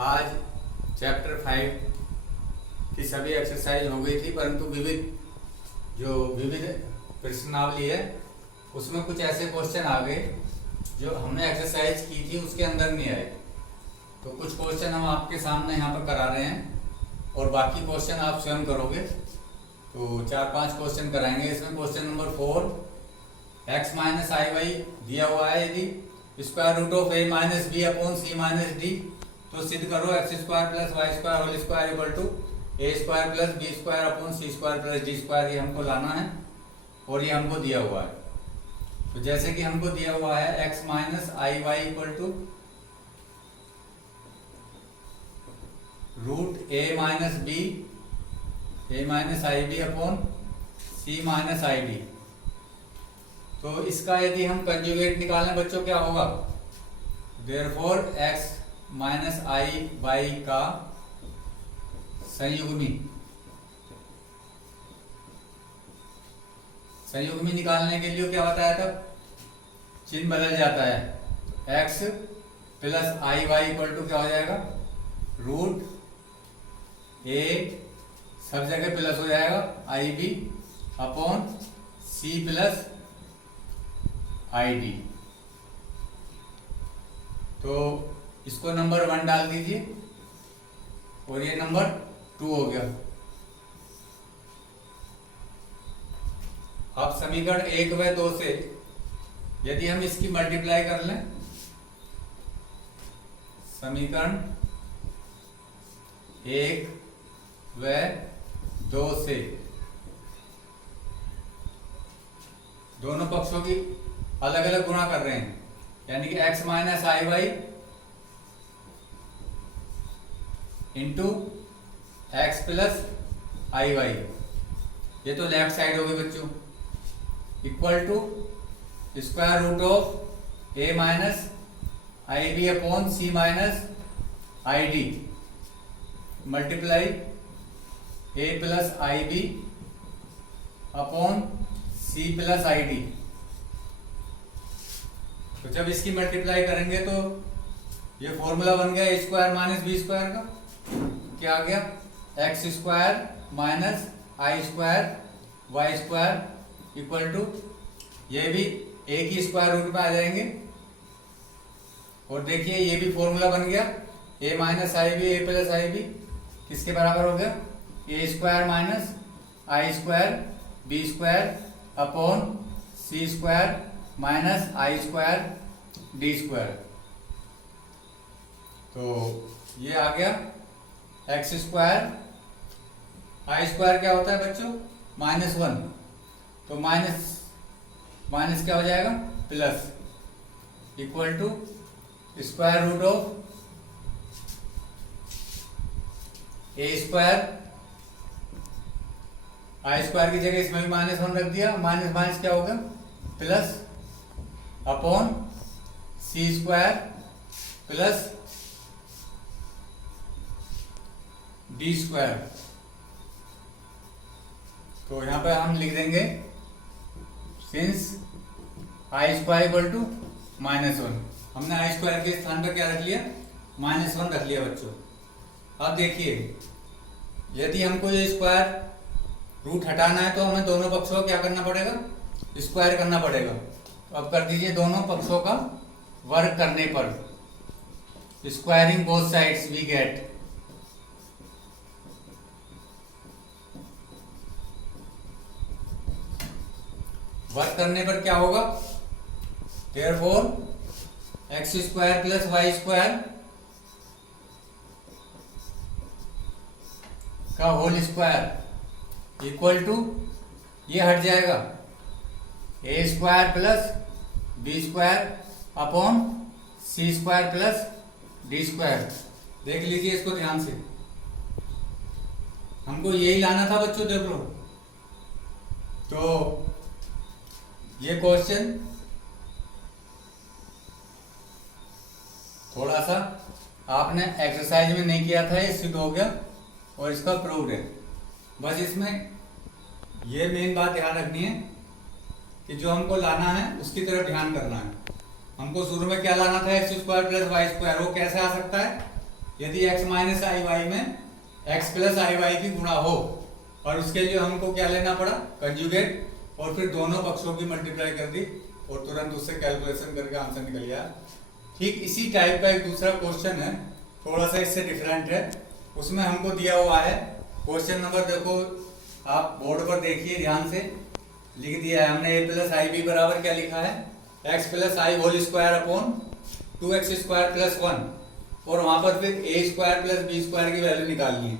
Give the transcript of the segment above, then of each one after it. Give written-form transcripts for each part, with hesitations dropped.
आज चैप्टर 5 की सभी एक्सरसाइज हो गई थी, परंतु विविध प्रश्नावली है उसमें कुछ ऐसे क्वेश्चन आ गए जो हमने एक्सरसाइज की थी उसके अंदर नहीं आए। तो कुछ क्वेश्चन हम आपके सामने यहाँ पर करा रहे हैं और बाकी क्वेश्चन आप स्वयं करोगे। तो 4-5 क्वेश्चन कराएंगे। इसमें question number 4, x minus i y दिया हुआ है। यदि square root of a minus b upon c minus d, तो सिद्ध करो x square plus Y square whole square equal to a square plus B square upon C square plus D square. ये हमको लाना है और ये हमको दिया हुआ है। तो जैसे कि हमको दिया हुआ है x minus i y equal to root a minus i B upon c minus i D. तो इसका यदि हम कंजुगेट निकालें बच्चों, क्या होगा? Therefore x minus i y का संयुग्मी निकालने के लिए क्या बताया था? चिन्ह बदल जाता है। x plus I y equal to क्या हो जाएगा? रूट ए, सब जगह प्लस हो जाएगा, I B upon C plus I D. तो इसको नंबर 1 डाल दीजिए और ये नंबर 2 हो गया। अब समीकरण 1 व 2 से यदि हम इसकी मल्टीप्लाई कर लें, समीकरण 1 व 2 से दोनों पक्षों की अलग अलग गुणा कर रहे हैं, यानी कि x minus i y into x plus I y, ये तो लेफ्ट साइड हो गई बच्चों, equal to square root of a minus i B upon c minus i d multiply a plus i B upon C plus I D. तो जब इसकी multiply करेंगे तो ये फॉर्मूला बन गया a square minus b square का। क्या आ गया? X square minus i square Y square equal to, ये भी एक ही स्क्वायर रूट में आ जाएंगे। और देखिए ये भी फॉर्मूला बन गया, ए minus i B A plus i B किसके बराबर हो गया? A square minus i square B square upon C square minus i square D square. तो ये आ गया एक्स स्क्वायर, आई स्क्वायर क्या होता है बच्चों? -1। तो माइनस क्या हो जाएगा? Plus, equal to square root of a square, i square की जगह इसमें भी -1 रख दिया, माइनस माइनस क्या होगा? प्लस अपॉन सी स्क्वायर प्लस डी स्क्वायर। तो यहां पे हम लिख देंगे since i square equal to -1, हमने आई स्क्वायर के स्थान पर क्या रख लिया? -1 रख लिया बच्चों। अब देखिए यदि हमको ये स्क्वायर रूट हटाना है तो हमें दोनों पक्षों को क्या करना पड़ेगा? स्क्वायर करना पड़ेगा। तो अब कर दीजिए, दोनों पक्षों का वर्ग करने पर squaring both sides we get work करने पर क्या होगा? Therefore X square plus Y square का होल स्क्वायर इक्वल टू, ये हट जाएगा, A square plus B square upon C square plus D square. देख लीजिए इसको ध्यान से, हमको यही लाना था बच्चों, देख लो। तो ये क्वेश्चन थोड़ा सा आपने एक्सरसाइज में नहीं किया था, ये सिद्ध हो गया और इसका प्रूफ है। बस इसमें ये मेन बात ध्यान रखनी है कि जो हमको लाना है उसकी तरफ ध्यान करना है। हमको शुरू में क्या लाना था? X square plus Y square. वो कैसे आ सकता है? यदि x माइनस आई वाई में x प्लस आई वाई की गुणा हो, और उसके लिए हमको क्या लेना पड़ा, कंजुगेट, और फिर दोनों पक्षों की मल्टीप्लाई कर दी और तुरंत उससे कैलकुलेशन करके आंसर निकल गया। ठीक इसी टाइप का एक दूसरा क्वेश्चन है, थोड़ा सा इससे डिफरेंट है। उसमें हमको दिया हुआ है क्वेश्चन नंबर, देखो आप बोर्ड पर देखिए ध्यान से, लिख दिया है हमने a प्लस आई बी बराबर क्या लिखा है, x प्लस आई whole square upon 2x square plus 1, और वहां पर फिर a square plus B square की वैल्यू निकालनी है।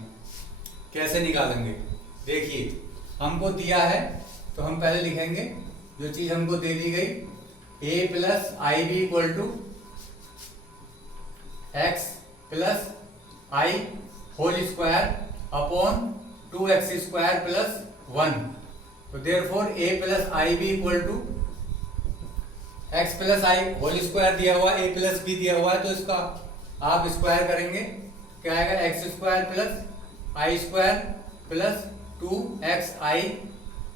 कैसे निकालेंगे, देखिए हमको दिया है तो हम पहले लिखेंगे जो चीज हमको दे दी गई, a plus i b equal to x plus I whole square upon 2x square plus 1। तो therefore a plus i b equal to x plus I whole square दिया हुआ, a प्लस बी दिया हुआ है, तो इसका आप स्क्वायर करेंगे, क्या आएगा, x square plus I square plus 2x I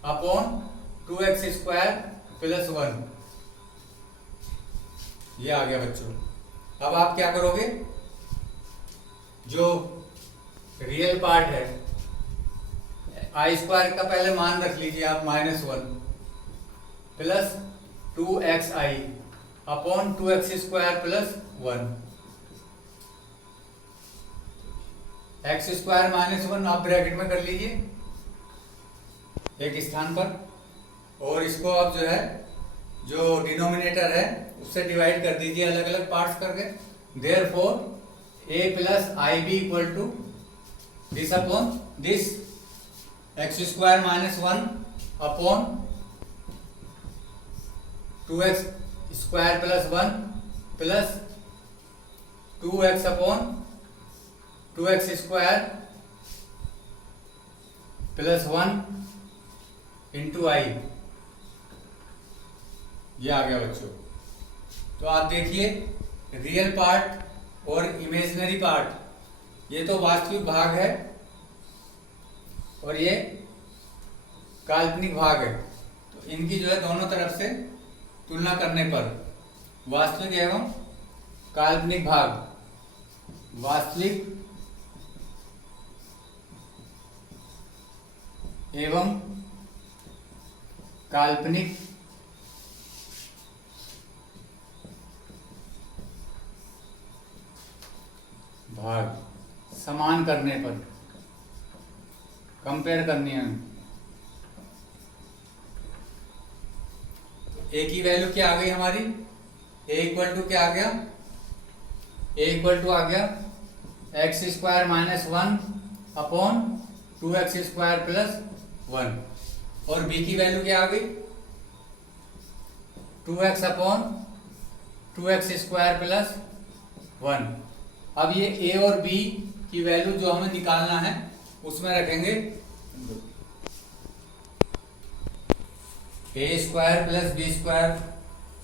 upon 2x square plus 1। ये आ गया बच्चों। अब आप क्या करोगे, जो रियल पार्ट है आई स्क्वायर का पहले मान रख लीजिए आप -1 plus 2x I upon 2x square plus 1। x square -1 आप ब्रैकेट में कर लीजिए एक स्थान पर, और इसको आप जो है जो डिनोमिनेटर है उससे डिवाइड कर दीजिए अलग अलग पार्ट्स करके। Therefore a plus i b equal to this upon this x square -1 upon 2x square plus 1 plus 2x upon 2x square plus 1 into i. ये आ गया बच्चों। तो आप देखिए रियल पार्ट और इमेजिनरी पार्ट, ये तो वास्तविक भाग है और ये काल्पनिक भाग है। तो इनकी जो है दोनों तरफ से तुलना करने पर वास्तविक एवं काल्पनिक भाग, वास्तविक एवं काल्पनिक भाग समान करने पर, कंपेयर करनी है। ए की वैल्यू क्या आ गई हमारी, ए इक्वल टू क्या आ गया, ए इक्वल टू आ गया x square -1 upon 2x square plus 1, और बी की वैल्यू क्या आ गई 2x upon 2x square plus 1। अब ये a और b की वैल्यू जो हमें निकालना है उसमें रखेंगे a square plus B square,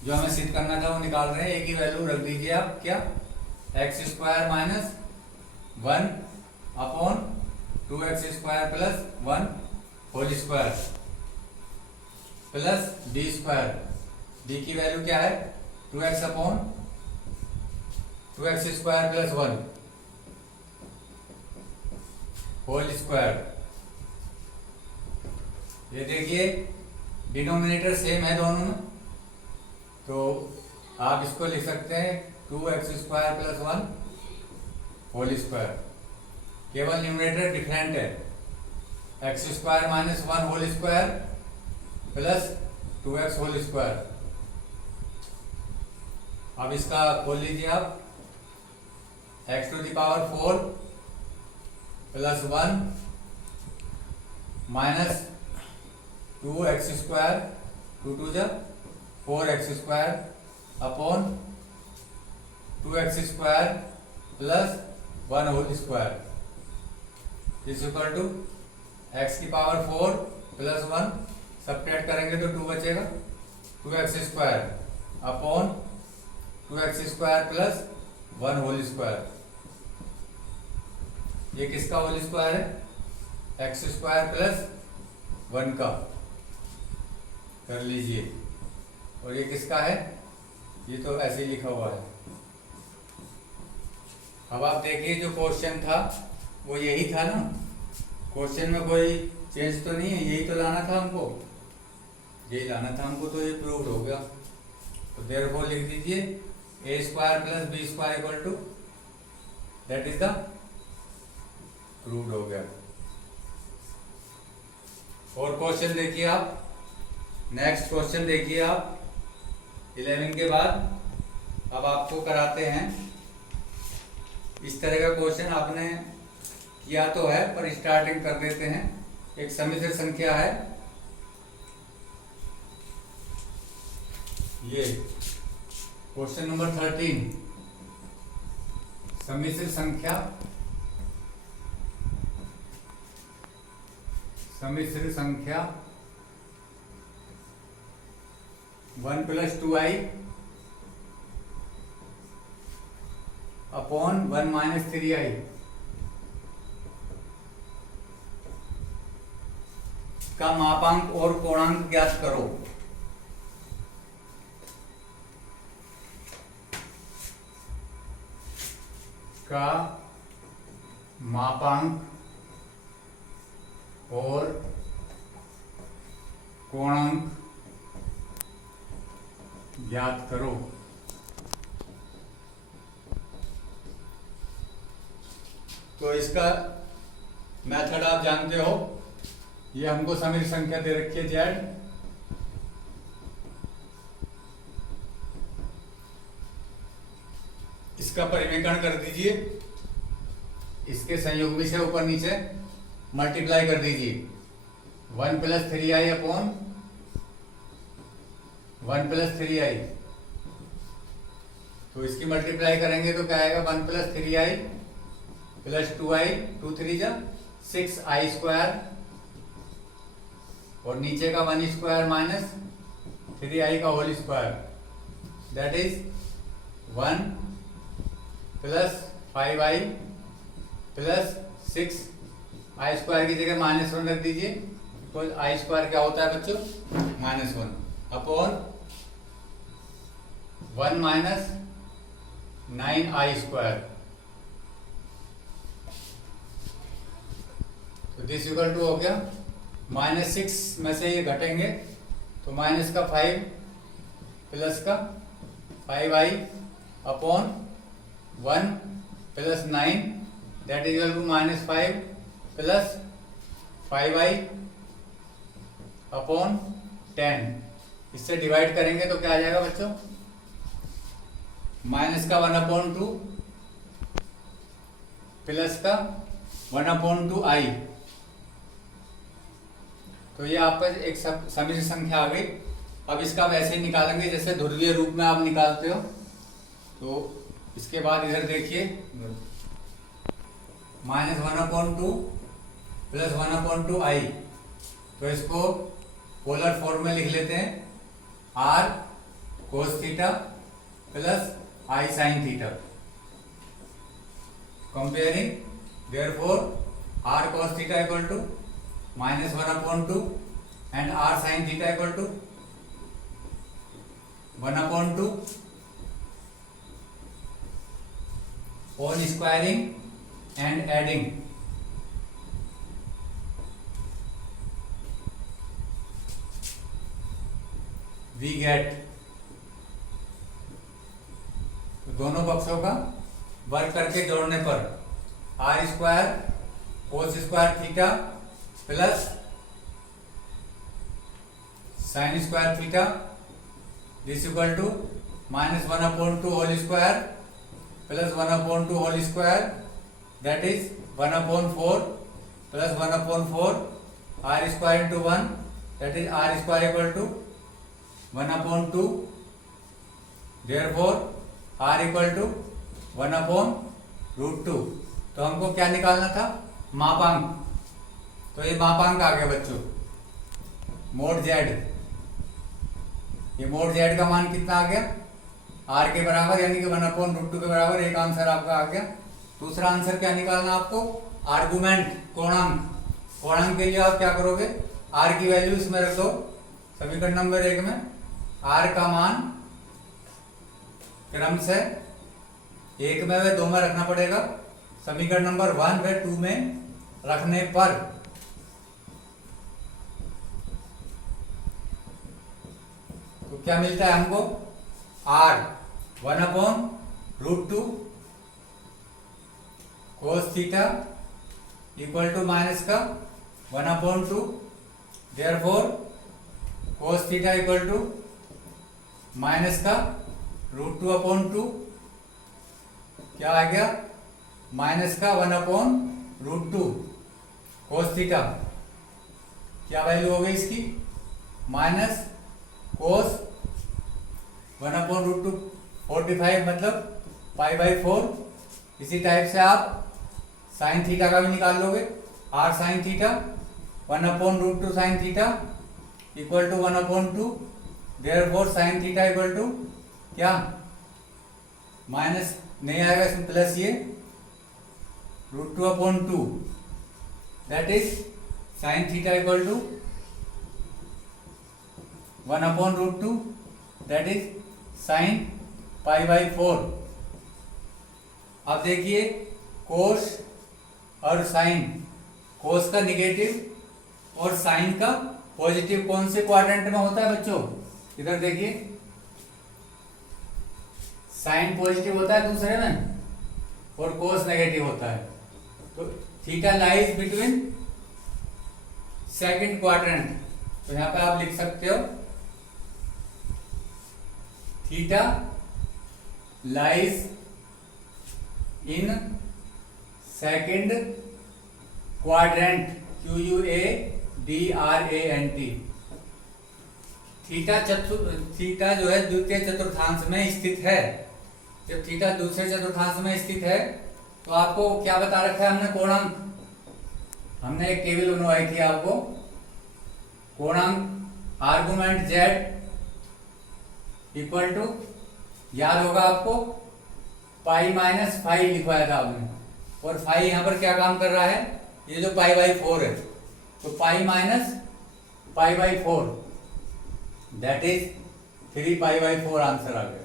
जो हमें सिद्ध करना था वो निकाल रहे हैं। a की वैल्यू रख दीजिए आप क्या, x square -1 upon 2x square plus 1 whole square plus b square, b की वैल्यू क्या है 2x upon 2x square plus 1 whole square. ये देखिए डिनोमिनेटर सेम है दोनों में, तो आप इसको लिख सकते हैं 2x square plus 1 whole square. केवल न्यूमरेटर डिफरेंट है, x square -1 whole square plus 2x whole square. अब इसका खोल लीजिए आप, x to the power 4 plus 1 minus 2x square 2 two जा 4x square upon 2x square plus 1 whole square is equal to x की power 4 plus 1, subtract करेंगे तो 2 बचेगा, 2x square upon 2x square plus 1 whole square. ये किसका whole square है, x square plus 1 का, कर लीजिए। और ये किसका है, ये तो ऐसे ही लिखा हुआ है अब आप देखिए जो क्वेश्चन था वो यही था ना, क्वेश्चन में कोई चेंज तो नहीं है, यही तो लाना था हमको, यही लाना था हमको, तो ये प्रूव्ड हो गया। तो देयरफॉर लिख दीजिए a square plus B square equal to, that is the proved हो गया। और क्वेश्चन देखिए आप, नेक्स्ट क्वेश्चन देखिए आप 11 के बाद। अब आपको कराते हैं इस तरह का क्वेश्चन, आपने किया तो है पर स्टार्टिंग कर देते हैं। एक सम्मिश्र संख्या है, ये क्वेश्चन नंबर 13, सम्मिश्र संख्या, सम्मिश्र संख्या 1 + 2i अपॉन 1 - 3i का मापांक और कोणांक ज्ञात करो। का मापांक और कोणांक ज्ञात करो। तो इसका मेथड आप जानते हो, ये हमको समीर संख्या दे रखी है जेड, इसका परिमेकरण कर दीजिए, इसके संयुग्मी से ऊपर नीचे मल्टीप्लाई कर दीजिए। 1 + 3i अपॉन 1 + 3i, तो इसकी मल्टीप्लाई करेंगे तो क्या आएगा 1 + 3i + 2i, 2 3 जा 6i स्क्वायर, और नीचे का 1 स्क्वायर माइनस 3i का whole square, that is 1 + 5i + 6i square की जगह -1 रख दीजिए, तो i स्क्वायर क्या होता है बच्चों, -1 अपॉन 1 - 9i स्क्वायर। तो दिस इक्वल टू हो गया, -6 में से ये घटेंगे तो माइनस का 5 प्लस का 5i upon 1 + 9, that is equal to -5 plus 5i upon 10। इससे डिवाइड करेंगे तो क्या आ जाएगा बच्चों, माइनस का 1/2 प्लस का 1/2i। तो ये आपका एक समिश्र संख्या आ गई। अब इसका वैसे ही निकालेंगे जैसे ध्रुवीय रूप में आप निकालते हो। तो इसके बाद इधर देखिए, -1/2 प्लस 1/2i, तो इसको पोलर फॉर्म में लिख लेते हैं, r cos theta plus i sin theta, comparing, therefore r cos theta equal to -1/2 and r sin theta equal to 1/2 on squaring and adding, we get, तो दोनों पक्षों का वर्ग करके जोड़ने पर r² cos² theta plus sin² theta, this equal to -1/2 whole square plus 1/2 whole square, that is 1/4 plus 1/4 r² into 1, that is r² equal to 1/2, therefore r equal to 1/√2। तो हमको क्या निकालना था, मापांक। तो ये मापांक आ गया बच्चों, मोड z। ये मोड z का मान कितना आ गया, r के बराबर, यानी कि 1/√2 के बराबर। एक आंसर आपका आ गया। दूसरा आंसर क्या निकालना आपको, आर्गुमेंट, कोणांक। कोणांक के लिए आप क्या करोगे, r की वैल्यू इसमें रख दो समीकरण नंबर 1 में। r का मान क्रम से एक में व दो में रखना पड़ेगा। समीकरण नंबर 1 व 2 में रखने पर तो क्या मिलता है हमको, r 1/√2 cos theta equal to minus का 1/2, therefore cos theta equal to minus का √2/2 क्या आ गया, माइनस का 1/√2 cos थीटा क्या वैल्यू हो गई इसकी, माइनस cos 1/√2 45 मतलब π/4। इसी टाइप से आप साइन थीटा का भी निकाल लोगे, r sine theta 1/√2 sine theta equal to 1/2, therefore sine theta equal to क्या, माइनस नहीं आएगा इसमें प्लस ये √2/2, that is sine theta equal to 1/√2, that is sine π/4। अब देखिए कोस और साइन, कोस का निगेटिव और साइन का पॉजिटिव कौन से क्वाड्रेंट में होता है बच्चों, इधर देखिए साइन पॉजिटिव होता है दूसरे में और कोस नेगेटिव होता है। तो theta lies between second quadrant, तो यहां पे आप लिख सकते हो theta lies in second quadrant QUADRANT। Theta जो है द्वितीय चतुर्थांश में स्थित है। जब थीटा दूसरे चतुर्थांश में स्थित है तो आपको क्या बता रखा है हमने, कोणांक, हमने एक टेबल बनवाई थी आपको, कोणांक आर्गुमेंट z इक्वल टू, याद होगा आपको, π-5 लिखवाया था आपने, और फाई यहाँ पर क्या काम कर रहा है, ये जो π/4 है, तो π-π/4 दैट इज 3π/4 आंसर आ गया।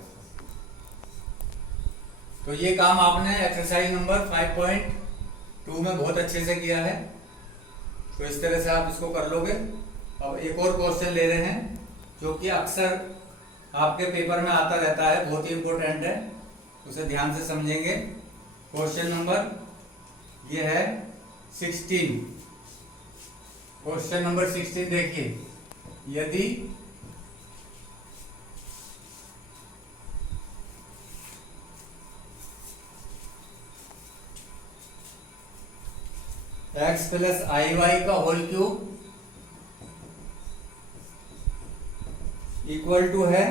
तो ये काम आपने एक्सरसाइज नंबर 5.2 में बहुत अच्छे से किया है, तो इस तरह से आप इसको कर लोगे। अब एक और क्वेश्चन ले रहे हैं जो कि अक्सर आपके पेपर में आता रहता है, बहुत ही इंपॉर्टेंट है, उसे ध्यान से समझेंगे। क्वेश्चन नंबर ये है 16। क्वेश्चन नंबर 16 देखिए, यदि x प्लस IY का होल क्यूब इक्वल टू है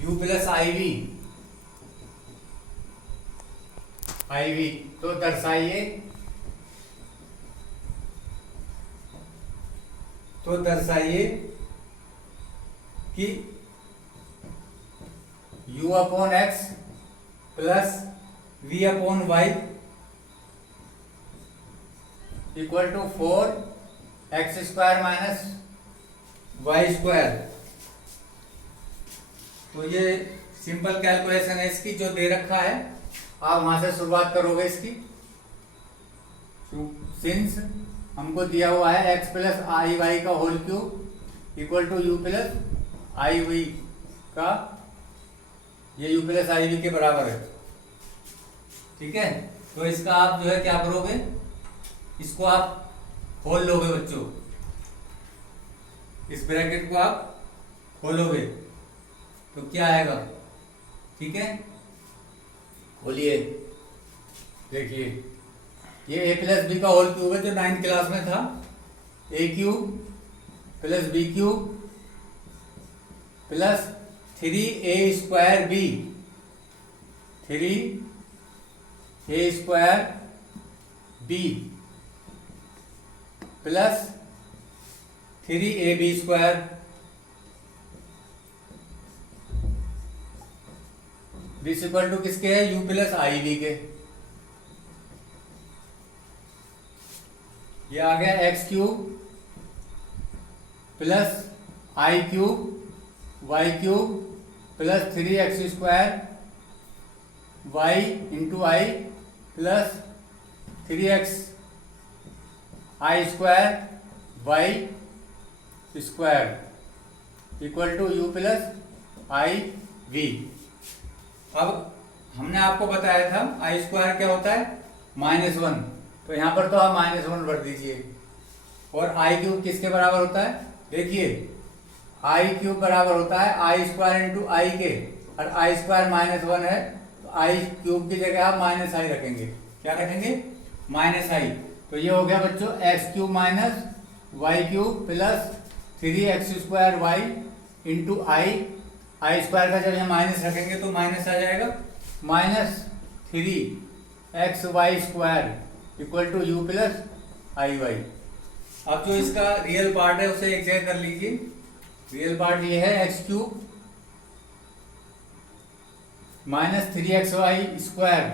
u प्लस IV, तो दर्शाइए कि u/x plus v/y equal to 4x² minus y²। तो ये सिंपल कैलकुलेशन है इसकी, जो दे रखा है आप वहां से शुरुआत करोगे इसकी। सिंस हमको दिया हुआ है x प्लस IY का whole cube equal to u plus IV का, ये u प्लस IV के बराबर है, ठीक है। तो इसका आप जो है क्या करोगे, इसको आप खोल लोगे बच्चों, इस ब्रैकेट को आप खोलोगे तो क्या आएगा, ठीक है, खोलिए, देखिए ये a प्लस बी का होल क्यूब है जो 9th क्लास में था, a³ plus b³ plus 3a² b plus 3ab² this equal to किसके है, u प्लस IV के। ये आ गया x³ plus I³ y³ plus 3x² Y into I plus 3x I square Y square equal to U plus I V. अब हमने आपको बताया था आई स्क्वायर क्या होता है -1, तो यहाँ पर तो आप -1 भर दीजिए। और आई क्यूब किसके बराबर होता है, देखिए आई क्यूब बराबर होता है आई स्क्वायर इंटू आई के, और आई स्क्वायर -1 है तो आई क्यूब की जगह आप माइनस आई रखेंगे। क्या रखेंगे, माइनस आई। तो ये हो गया बच्चों x cube minus Y cube plus 3x square y into i. I square का जब यहाँ माइनस रखेंगे तो माइनस आ जाएगा, -3xy square equal to U plus I Y. अब जो इसका रियल पार्ट है उसे एक जगह कर लीजिए। रियल पार्ट ये है x cube -3xy square,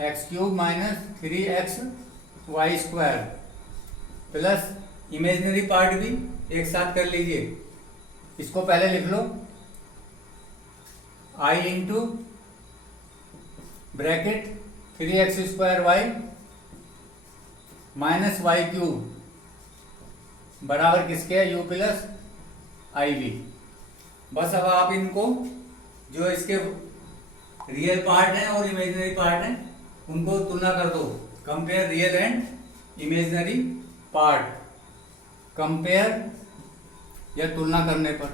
x cube -3xy square plus imaginary part भी एक साथ कर लीजिए। इसको पहले लिख लो, i into bracket 3x square Y minus Y cube बराबर किसके है, यू प्लस आई वी। बस अब आप इनको जो इसके रियल पार्ट हैं और इमेजिनरी पार्ट हैं उनको तुलना कर दो। Compare real and imaginary part, compare या तुलना करने पर,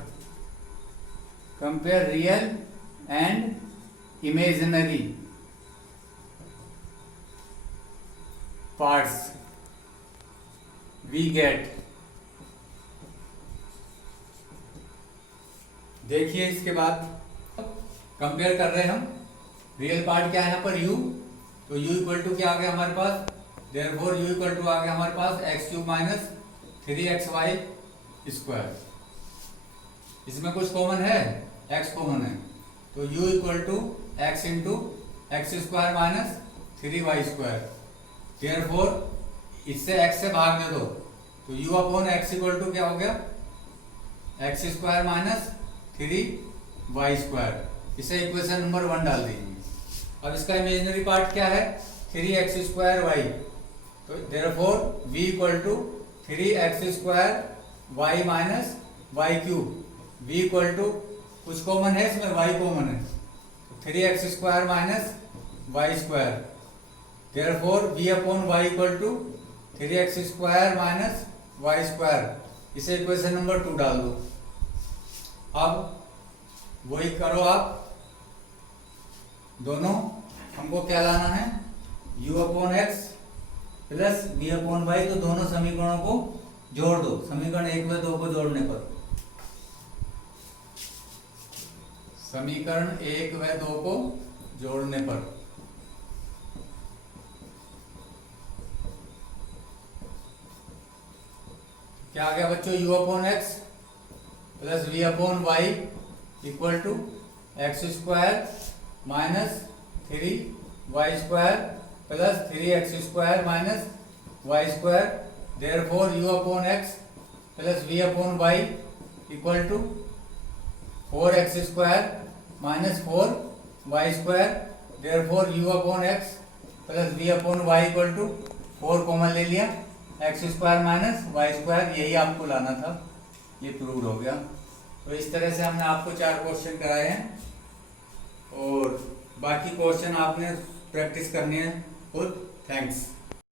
compare real and imaginary parts we get. देखिए इसके बाद कंपेयर कर रहे हैं हम, रियल पार्ट क्या है यहाँ पर u, तो u इक्वल टू क्या आ गया हमारे पास, देयरफॉर u इक्वल टू आ गया हमारे पास x cube minus 3xy square. इसमें कुछ कॉमन है, x कॉमन है, तो u equal to x into x square minus 3y square. Therefore इससे x से भाग दे दो तो u upon x equal to क्या हो गया, x square minus 3y square. इसे इक्वेशन नंबर 1 डाल दीजिए। अब इसका इमेजिनरी पार्ट क्या है, 3x स्क्वायर वाई, तो therefore v equal to 3x square Y minus Y cube. v equal to कुछ कॉमन है इसमें, y कॉमन है, तो 3x square minus Y square. Therefore v upon Y equal to 3x square minus Y square. इसे equation number 2 डाल दो। अब वही करो आप, दोनों हमको क्या लाना है, u upon X plus v upon Y. तो दोनों समीकरणों को जोड़ दो, समीकरण 1 व 2 को जोड़ने पर, समीकरण 1 व 2 को जोड़ने पर क्या आ गया बच्चों, u upon X plus v upon Y equal to X square minus 3y square plus 3x square minus Y square. Therefore u upon X plus v upon Y equal to 4x square minus 4y square. Therefore u upon X plus v upon Y equal to 4 common ले लिया, X square minus Y square, यही आपको लाना था, ये prove हो गया। तो इस तरह से हमने आपको 4 क्वेश्चन कराए हैं और बाकी क्वेश्चन आपने प्रैक्टिस करनी है खुद। थैंक्स।